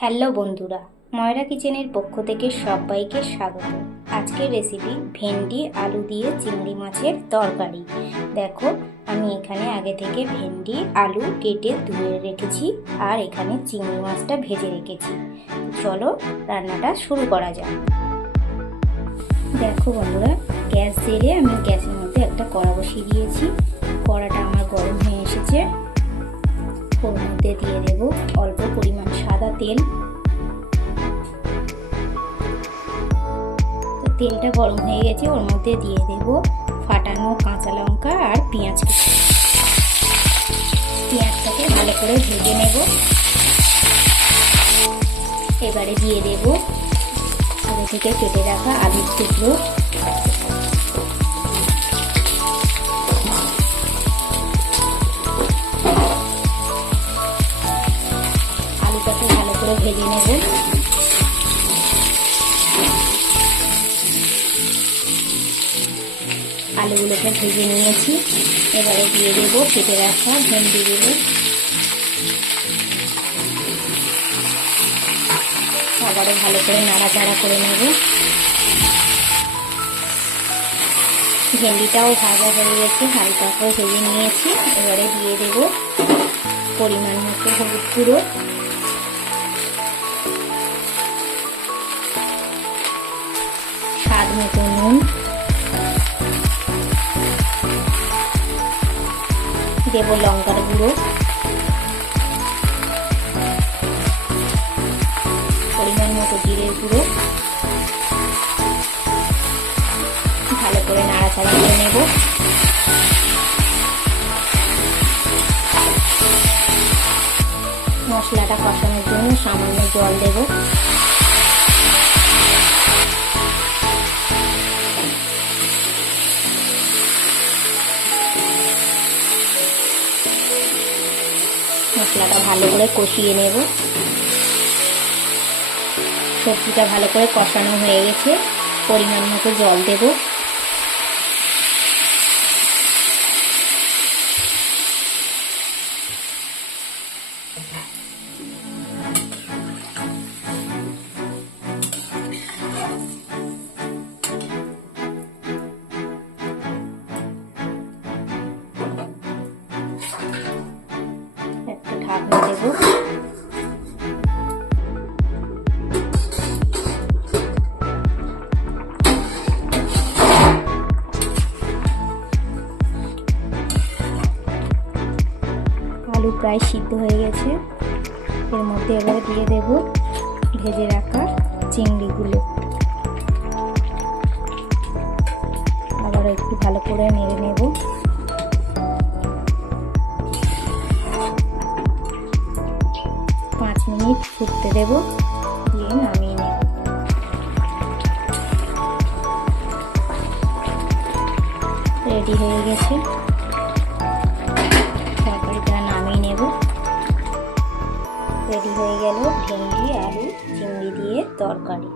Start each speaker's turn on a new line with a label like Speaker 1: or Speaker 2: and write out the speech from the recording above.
Speaker 1: Hello বন্ধুরা, ময়রা কিচেনের পক্ষ থেকে সবাইকে স্বাগত। আজকের রেসিপি ভেন্ডি, আলু দিয়ে চিংড়ি মাছের তরকারি। দেখো, আমি এখানে আগে থেকে ভেন্ডি, আলু কেটে ধুয়ে রেখেছি আর এখানে চিংড়ি মাছটা ভেজে রেখেছি। চলো, রান্নাটা শুরু করা যাক। দেখো বন্ধুরা, গ্যাস জেলে আমি গ্যাসের মধ্যে একটা কড়া বসিয়ে দিয়েছি। কড়াটা ওর মধ্যে দিয়ে দেব। অল্প পরিমাণ সাদা তেল। তেলটা গরম হয়ে গেছে, ওর মধ্যে দিয়ে দেব ফাটানো কাঁচা লঙ্কা আর পেঁয়াজ। পেঁয়াজটাকে ভালো করে ভেজে নেব। এবারে দিয়ে দেব আগে থেকে কেটে রাখা আলুর টুকরো। করে ভেজে নেব। আলুগুলোকে ভেজে নিয়েছি। এবারে দিয়ে দেব কেটে রাখা ভেন্ডিগুলো। আবারও ভালো করে নাড়াচাড়া করে নেব। ভেন্ডিটাও ভাজা হয়ে গেছে হালকা করে ভেজে নিয়েছি। এবারে দিয়ে দেব পরিমাণ মতো হলুদ গুঁড়ো। স্বাদ মতো নুন দেব লঙ্কার গুঁড়ো। পরিমাণ মতো জিরের গুঁড়ো। ভালো করে নাড়াচাড়া করে নেব। মশলাটা কষানোর জন্য সামান্য জল দেব। মশলাটা ভালো করে কষিয়ে নেব। সবজিটা ভালো করে কষানো হয়ে গেছে। পরিমাণ মতো জল দেব। ঢাকনা দেবো। আলু প্রায় সিদ্ধ হয়ে গেছে। এর মধ্যে এবারে দিয়ে দেব ভেজে রাখা চিংড়িগুলো। আবার একটু ভালো করে নেড়ে নেব। মিনিট ফুটতে দেব। দিয়ে নামিয়ে নেব। রেডি হয়ে গেছে। তরকারিটা নামিয়ে নেব। রেডি হয়ে গেল ভেন্ডি, আলু, চিংড়ি দিয়ে তরকারি।